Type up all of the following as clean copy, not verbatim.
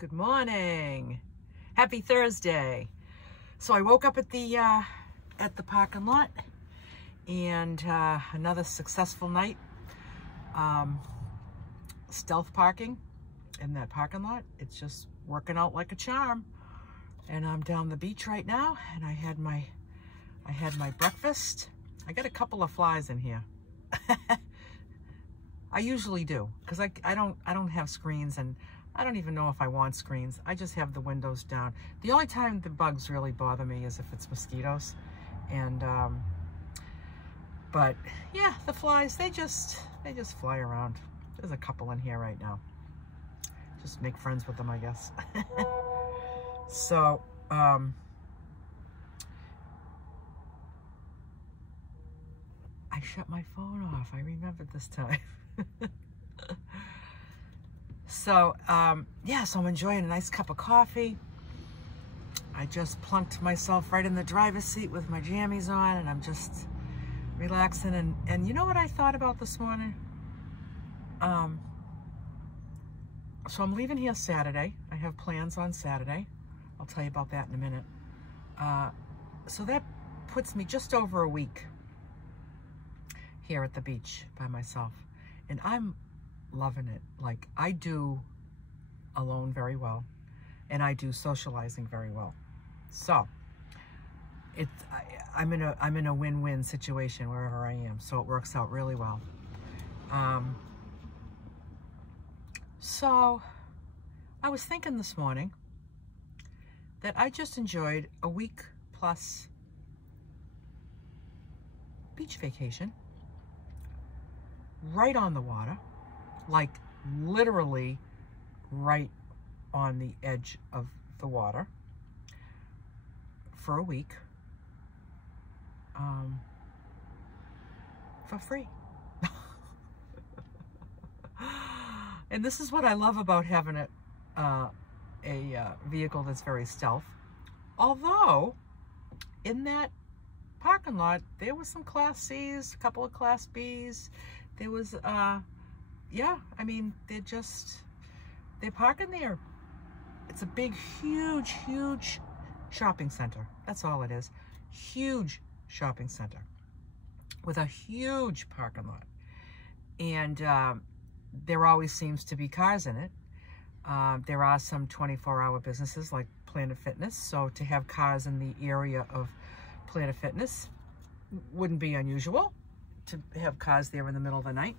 Good morning. Happy Thursday. So I woke up at the parking lot, and another successful night. Stealth parking in that parking lot. It's just working out like a charm. And I'm down the beach right now, and I had my breakfast. I got a couple of flies in here. I usually do, because I don't have screens, and I don't even know if I want screens. I just have the windows down. The only time the bugs really bother me is if it's mosquitoes. And but yeah, the flies, they just fly around. There's a couple in here right now. Just make friends with them, I guess. So I shut my phone off. I remembered this time. So yeah, so I'm enjoying a nice cup of coffee. I just plunked myself right in the driver's seat with my jammies on, and I'm just relaxing. And you know what I thought about this morning? So I'm leaving here Saturday. I have plans on Saturday. I'll tell you about that in a minute. So that puts me just over a week here at the beach by myself. And I'm loving it. Like, I do alone very well, and I do socializing very well. So I'm in a win-win situation wherever I am. So it works out really well. So I was thinking this morning that I just enjoyed a week plus beach vacation right on the water, like literally right on the edge of the water for a week, for free. And this is what I love about having a vehicle that's very stealth. Although in that parking lot there was some Class C's, a couple of Class B's. There was yeah, I mean, they're parking there. It's a big, huge shopping center. That's all it is. Huge shopping center with a huge parking lot. And there always seems to be cars in it. There are some 24-hour businesses like Planet Fitness. So to have cars in the area of Planet Fitness wouldn't be unusual, to have cars there in the middle of the night.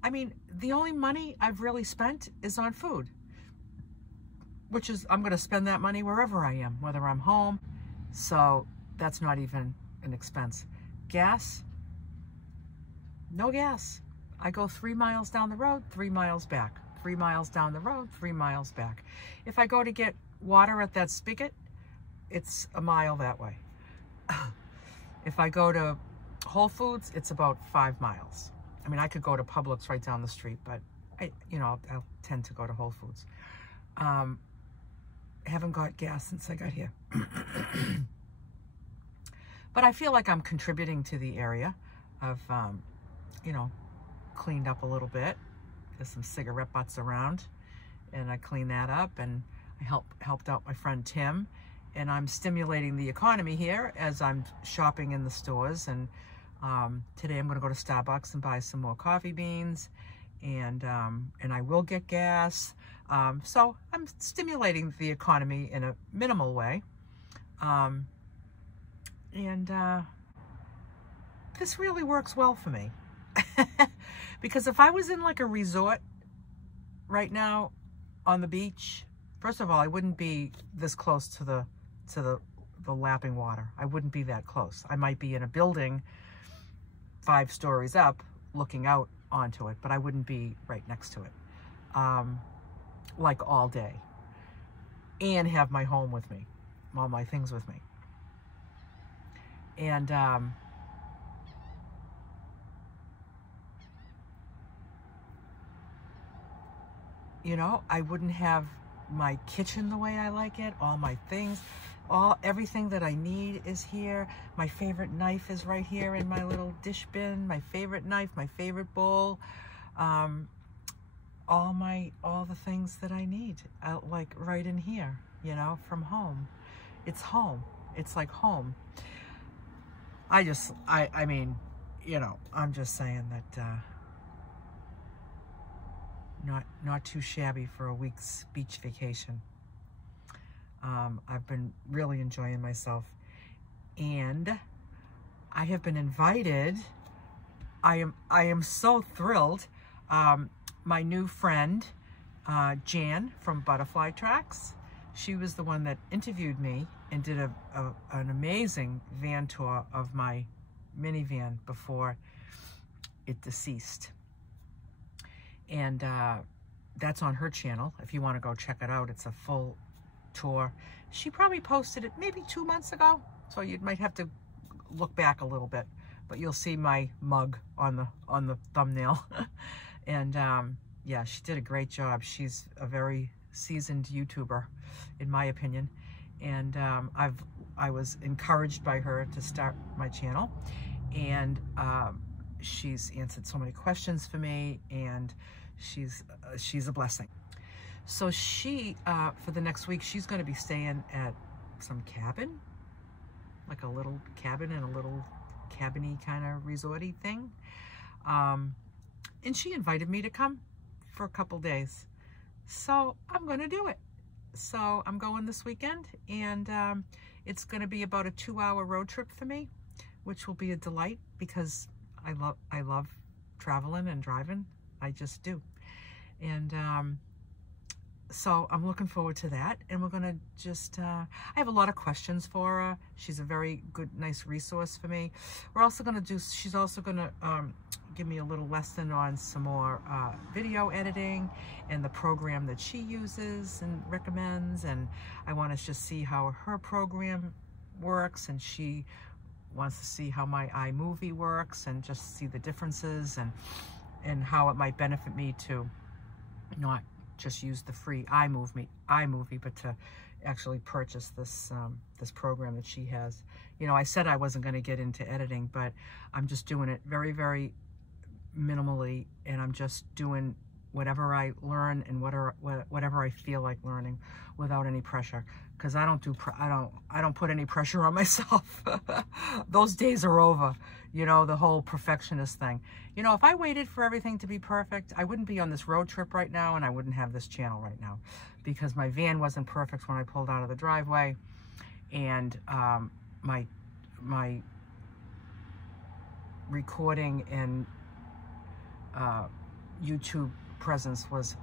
I mean, the only money I've really spent is on food, which is, I'm going to spend that money wherever I am, whether I'm home. So that's not even an expense. Gas, no gas. I go 3 miles down the road, 3 miles back, 3 miles down the road, 3 miles back. If I go to get water at that spigot, it's a mile that way. If I go to Whole Foods, it's about 5 miles. I mean, I could go to Publix right down the street, but I'll tend to go to Whole Foods. I haven't got gas since I got here. But I feel like I'm contributing to the area. I've, cleaned up a little bit. There's some cigarette butts around, and I cleaned that up, and I helped out my friend Tim, and I'm stimulating the economy here as I'm shopping in the stores. And today I'm going to go to Starbucks and buy some more coffee beans, and I will get gas. So I'm stimulating the economy in a minimal way. This really works well for me. Because if I was in like a resort right now on the beach, first of all, I wouldn't be this close to the lapping water. I wouldn't be that close. I might be in a building 5 stories up looking out onto it, but I wouldn't be right next to it, like all day, and have my home with me, all my things with me. And I wouldn't have my kitchen the way I like it. All my things, everything that I need is here. My favorite knife is right here in my little dish bin. My favorite knife, my favorite bowl. all the things that I need, like right in here, you know, from home. It's home. It's like home. I mean, you know, I'm just saying that not too shabby for a week's beach vacation. I've been really enjoying myself, and I have been invited. I am so thrilled. My new friend, Jan from Butterfly Tracks, she was the one that interviewed me and did an amazing van tour of my minivan before it deceased. And that's on her channel. If you want to go check it out, it's a full tour. She probably posted it maybe 2 months ago, so you might have to look back a little bit, but you'll see my mug on the thumbnail. And yeah, she did a great job. She's a very seasoned YouTuber, in my opinion. And I was encouraged by her to start my channel, and she's answered so many questions for me, and she's a blessing. So she, for the next week, she's going to be staying at some cabin, like a little cabin in a little cabin-y kind of resort-y thing. And she invited me to come for a couple days. So I'm going to do it. So I'm going this weekend, and it's going to be about a 2-hour road trip for me, which will be a delight because I love traveling and driving. I just do. And so I'm looking forward to that. And we're going to just, I have a lot of questions for her. She's a very good, nice resource for me. We're also going to do, she's also going to give me a little lesson on some more video editing and the program that she uses and recommends. And I want to just see how her program works, and she wants to see how my iMovie works and just see the differences and how it might benefit me to not just use the free iMovie, but to actually purchase this this program that she has. You know, I said I wasn't going to get into editing, but I'm just doing it very, very minimally, and I'm just doing whatever I learn and whatever I feel like learning without any pressure, because I don't put any pressure on myself. Those days are over, you know, the whole perfectionist thing. You know, if I waited for everything to be perfect, I wouldn't be on this road trip right now, and I wouldn't have this channel right now, because my van wasn't perfect when I pulled out of the driveway, and my recording and YouTube presence was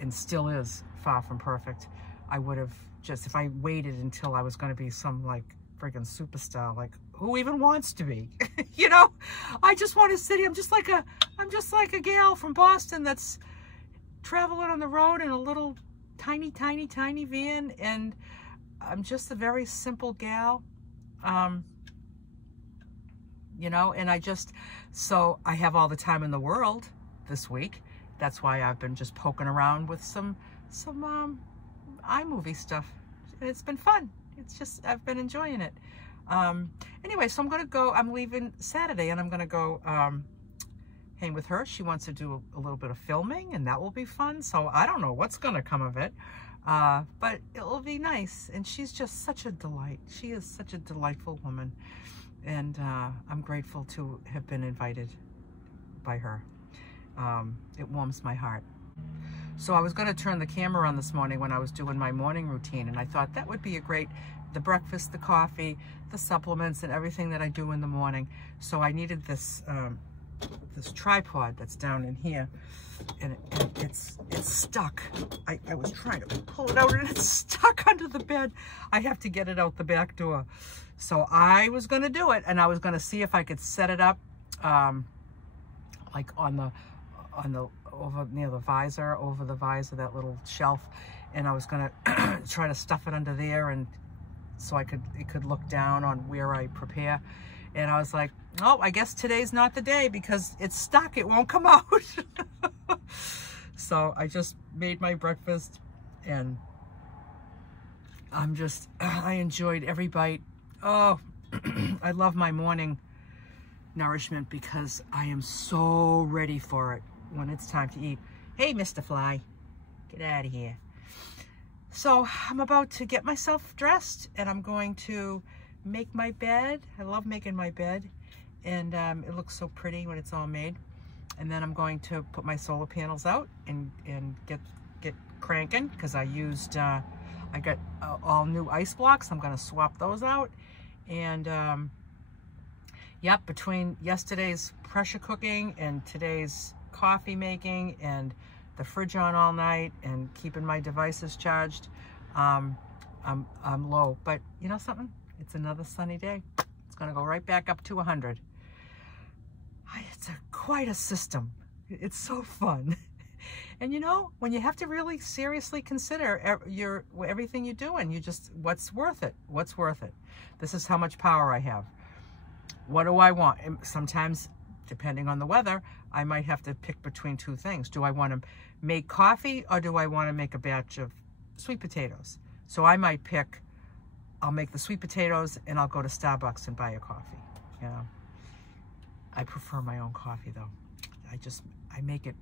and still is far from perfect. I would have just, if I waited until I was going to be some like friggin' superstar, like who even wants to be? You know, I just want to sit here. I'm just like a gal from Boston that's traveling on the road in a little tiny van, and I'm just a very simple gal. You know, and so I have all the time in the world this week. That's why I've been just poking around with some iMovie stuff. And it's been fun. It's just, I've been enjoying it. Anyway, so I'm leaving Saturday, and I'm going to go hang with her. She wants to do a little bit of filming, and that will be fun. So I don't know what's going to come of it. But it will be nice. And she's just such a delight. She is such a delightful woman. And I'm grateful to have been invited by her. It warms my heart. So I was going to turn the camera on this morning when I was doing my morning routine, and I thought that would be the breakfast, the coffee, the supplements, and everything that I do in the morning. So I needed this this tripod that's down in here, and it's stuck. I was trying to pull it out, and it's stuck under the bed. I have to get it out the back door. So I was going to do it, and I was going to see if I could set it up like over near the visor, over the visor, that little shelf, and I was going to try to stuff it under there, and so it could look down on where I prepare. And I was like, oh, I guess today's not the day because it's stuck. It won't come out. So I just made my breakfast, and I enjoyed every bite. Oh, I love my morning nourishment because I am so ready for it when it's time to eat. Hey, Mr. Fly, get out of here. So I'm about to get myself dressed and I'm going to make my bed. I love making my bed, and it looks so pretty when it's all made. And then I'm going to put my solar panels out and get cranking, because I used, I got all new ice blocks. I'm gonna swap those out. And yep, between yesterday's pressure cooking and today's coffee making and the fridge on all night and keeping my devices charged, I'm low. But you know something? It's another sunny day. It's gonna go right back up to 100. It's quite a system. It's so fun. And you know, when you have to really seriously consider everything you're doing, you just, what's worth it? What's worth it? This is how much power I have. What do I want? And sometimes, depending on the weather, I might have to pick between two things. Do I want to make coffee, or do I want to make a batch of sweet potatoes? So I might pick, I'll make the sweet potatoes and I'll go to Starbucks and buy a coffee, you know. I prefer my own coffee though. I make it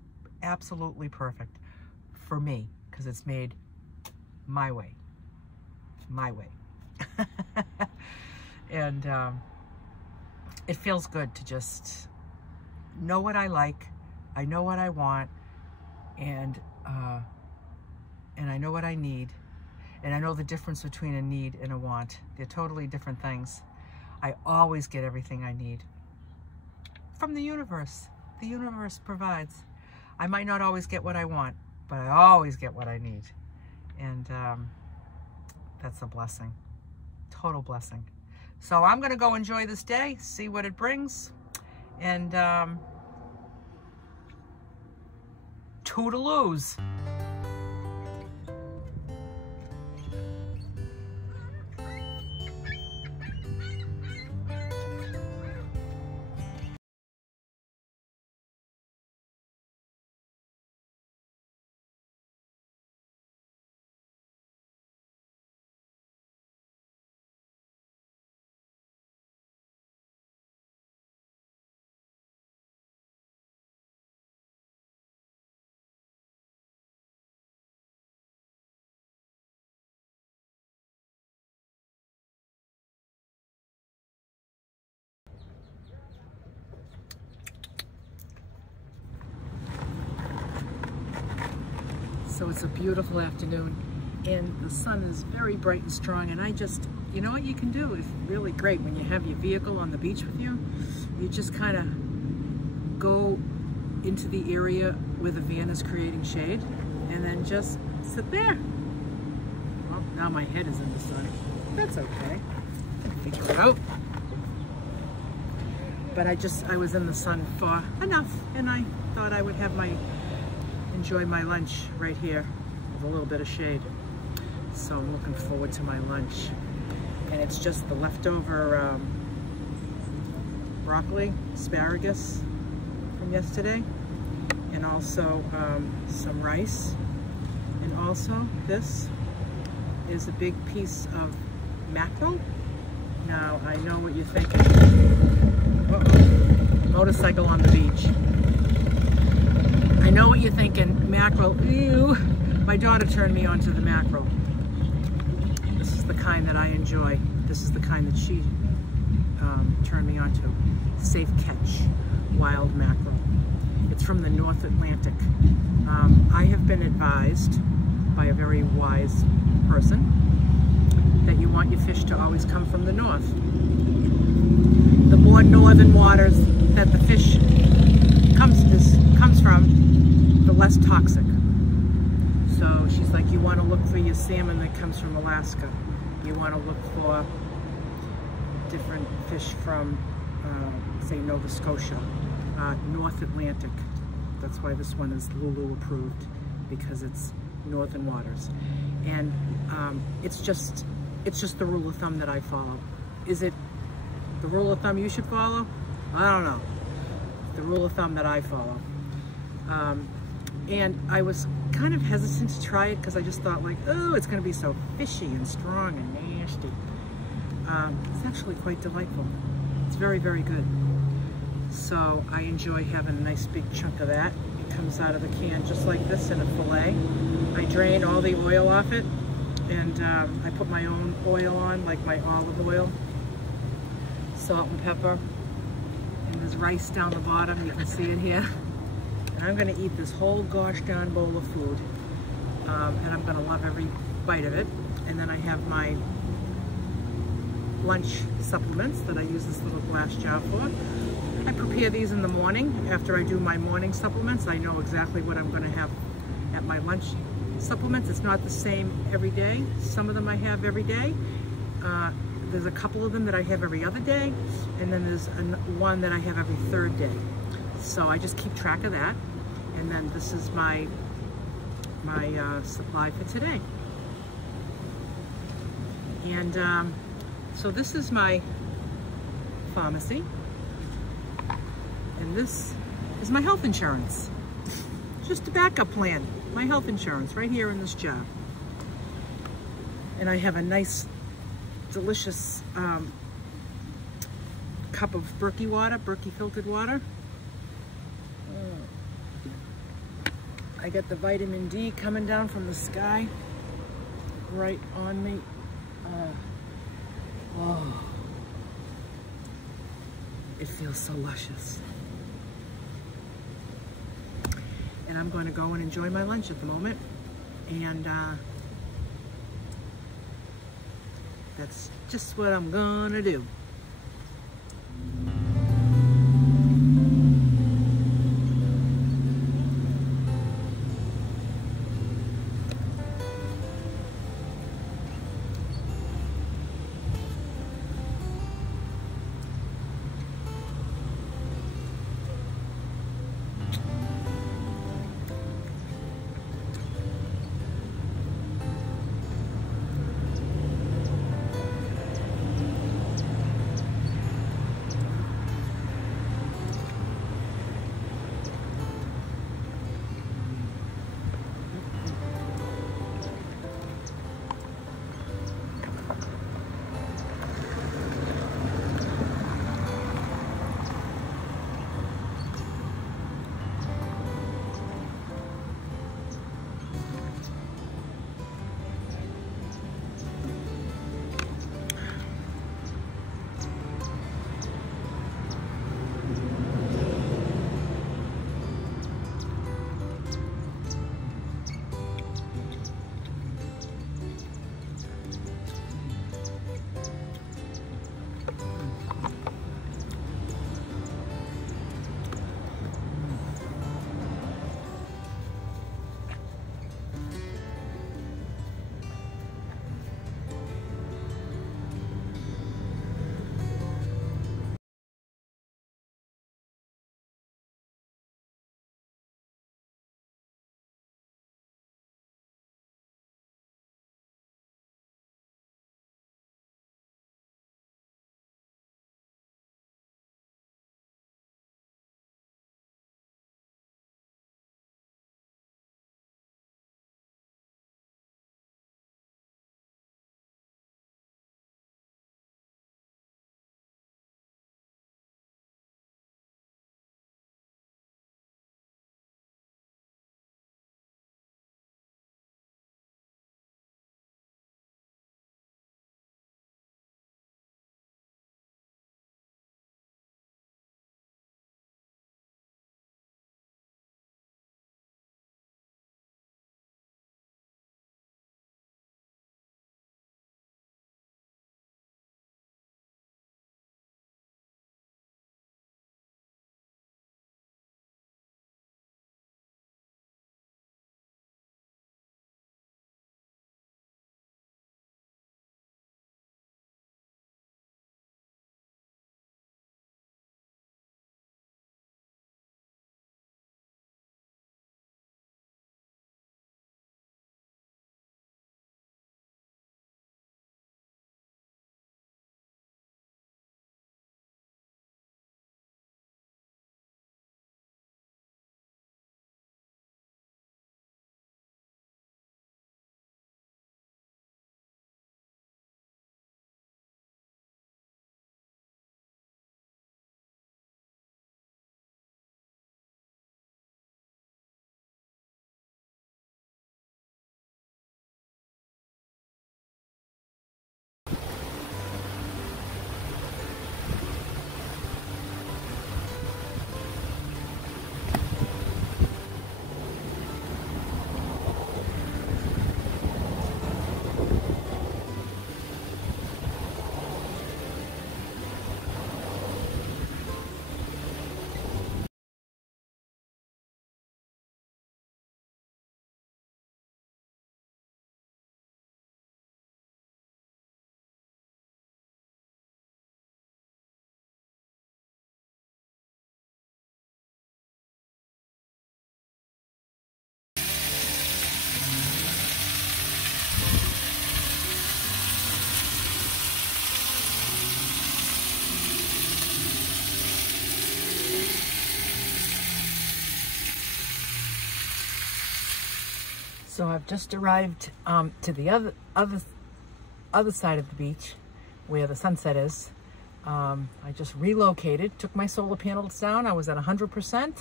absolutely perfect for me, because it's made my way. And it feels good to just know what I like. I know what I want, and I know what I need, and I know the difference between a need and a want. They're totally different things. I always get everything I need from the universe. The universe provides. I might not always get what I want, but I always get what I need. And that's a blessing, total blessing. So I'm gonna go enjoy this day, see what it brings, and toodaloos. So it's a beautiful afternoon, and the sun is very bright and strong, and you know what you can do is really great when you have your vehicle on the beach with you. You just kind of go into the area where the van is creating shade, and then just sit there. Well, now my head is in the sun. That's okay. I can figure it out. But I was in the sun for enough, and I thought I would enjoy my lunch right here with a little bit of shade. So I'm looking forward to my lunch. And it's just the leftover broccoli, asparagus from yesterday, and also some rice. And also this is a big piece of mackerel. Now I know what you're thinking. Uh-oh. Motorcycle on the beach. I know what you're thinking, mackerel, ew. My daughter turned me on to the mackerel. This is the kind that I enjoy. This is the kind that she turned me on to. Safe catch, wild mackerel. It's from the North Atlantic. I have been advised by a very wise person that you want your fish to always come from the north. The more northern waters that the fish comes from, the less toxic. So she's like, you want to look for your salmon that comes from Alaska. You want to look for different fish from, say, Nova Scotia, North Atlantic. That's why this one is Lulu approved, because it's northern waters. And it's just the rule of thumb that I follow. Is it the rule of thumb you should follow? I don't know. The rule of thumb that I follow. And I was kind of hesitant to try it because I just thought, like, oh, it's going to be so fishy and strong and nasty. It's actually quite delightful. It's very, very good. So I enjoy having a nice big chunk of that comes out of the can just like this in a fillet. I drain all the oil off it, and I put my own oil on, like my olive oil, salt and pepper, and there's rice down the bottom. You can see it here. And I'm going to eat this whole gosh darn bowl of food, and I'm going to love every bite of it. And then I have my lunch supplements that I use this little glass jar for. I prepare these in the morning. After I do my morning supplements, I know exactly what I'm going to have at my lunch supplements. It's not the same every day. Some of them I have every day. There's a couple of them that I have every other day, and then there's one that I have every third day. So I just keep track of that, and then this is my supply for today. And so this is my pharmacy, and this is my health insurance. Just a backup plan, my health insurance right here in this jar. And I have a nice, delicious cup of Berkey water, Berkey filtered water. I got the vitamin D coming down from the sky right on me. Oh, it feels so luscious. And I'm going to go and enjoy my lunch at the moment. And that's just what I'm gonna do. So I've just arrived to the other side of the beach where the sunset is. I just relocated, took my solar panels down. I was at 100%.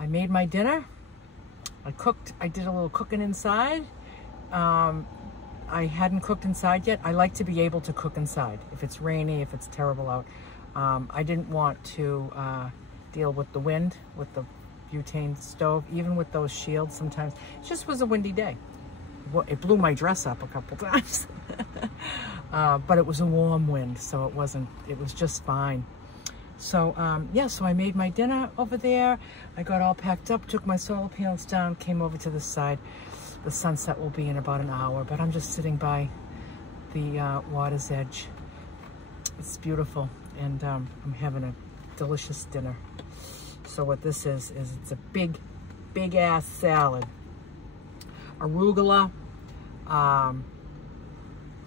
I made my dinner. I cooked. I did a little cooking inside. I hadn't cooked inside yet. I like to be able to cook inside if it's rainy, if it's terrible out. I didn't want to deal with the wind, with the butane stove, even with those shields sometimes. It just was a windy day. It blew my dress up a couple times. But it was a warm wind, so it was just fine. So, yeah, so I made my dinner over there. I got all packed up, took my solar panels down, came over to this side. The sunset will be in about an hour, but I'm just sitting by the water's edge. It's beautiful, and I'm having a delicious dinner. So what this is it's a big ass salad. Arugula,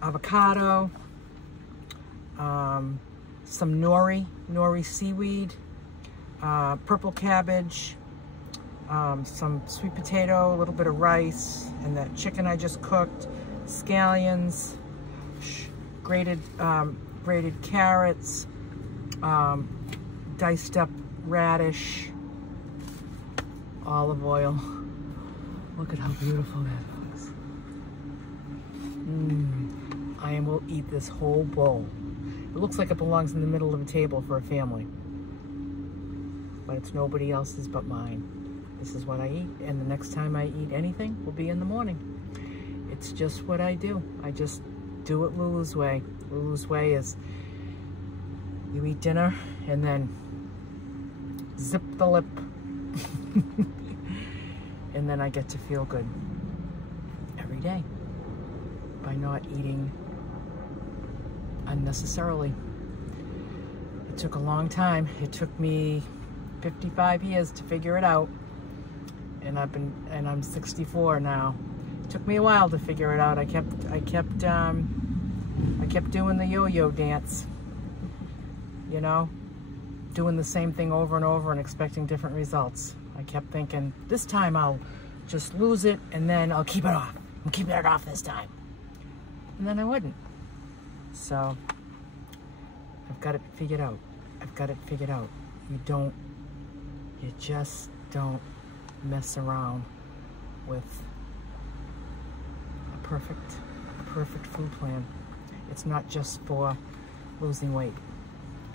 avocado, some nori seaweed, purple cabbage, some sweet potato, a little bit of rice, and that chicken I just cooked, scallions, grated carrots, diced up radish, olive oil. Look at how beautiful that looks. I will eat this whole bowl. It looks like it belongs in the middle of a table for a family, but it's nobody else's but mine. This is what I eat, and the next time I eat anything will be in the morning. It's just what I do. I just do it Lulu's way. Lulu's way is you eat dinner and then zip the lip. And then I get to feel good every day by not eating unnecessarily. It took a long time. It took me 55 years to figure it out. And I'm 64 now. It took me a while to figure it out. I kept doing the yo-yo dance, you know, doing the same thing over and over and expecting different results. I kept thinking, this time I'll just lose it and then I'll keep it off. I'm keeping it off this time. And then I wouldn't. So I've got it figured out. I've got it figured out. You just don't mess around with a perfect food plan. It's not just for losing weight.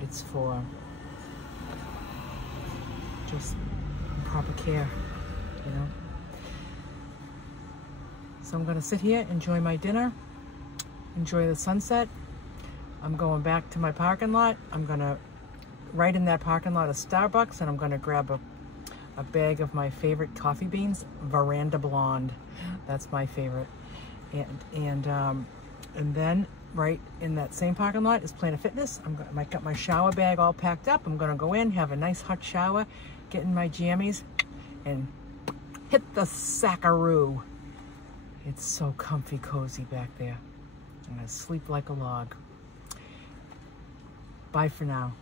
It's for just proper care, you know? So I'm gonna sit here, enjoy my dinner, enjoy the sunset. I'm going back to my parking lot. I'm gonna, right in that parking lot of Starbucks, and I'm gonna grab a bag of my favorite coffee beans, Veranda Blonde. That's my favorite. And then right in that same parking lot is Planet Fitness. I got my shower bag all packed up. I'm gonna go in, have a nice hot shower, get in my jammies, and hit the sackaroo. It's so comfy, cozy back there. I'm gonna sleep like a log. Bye for now.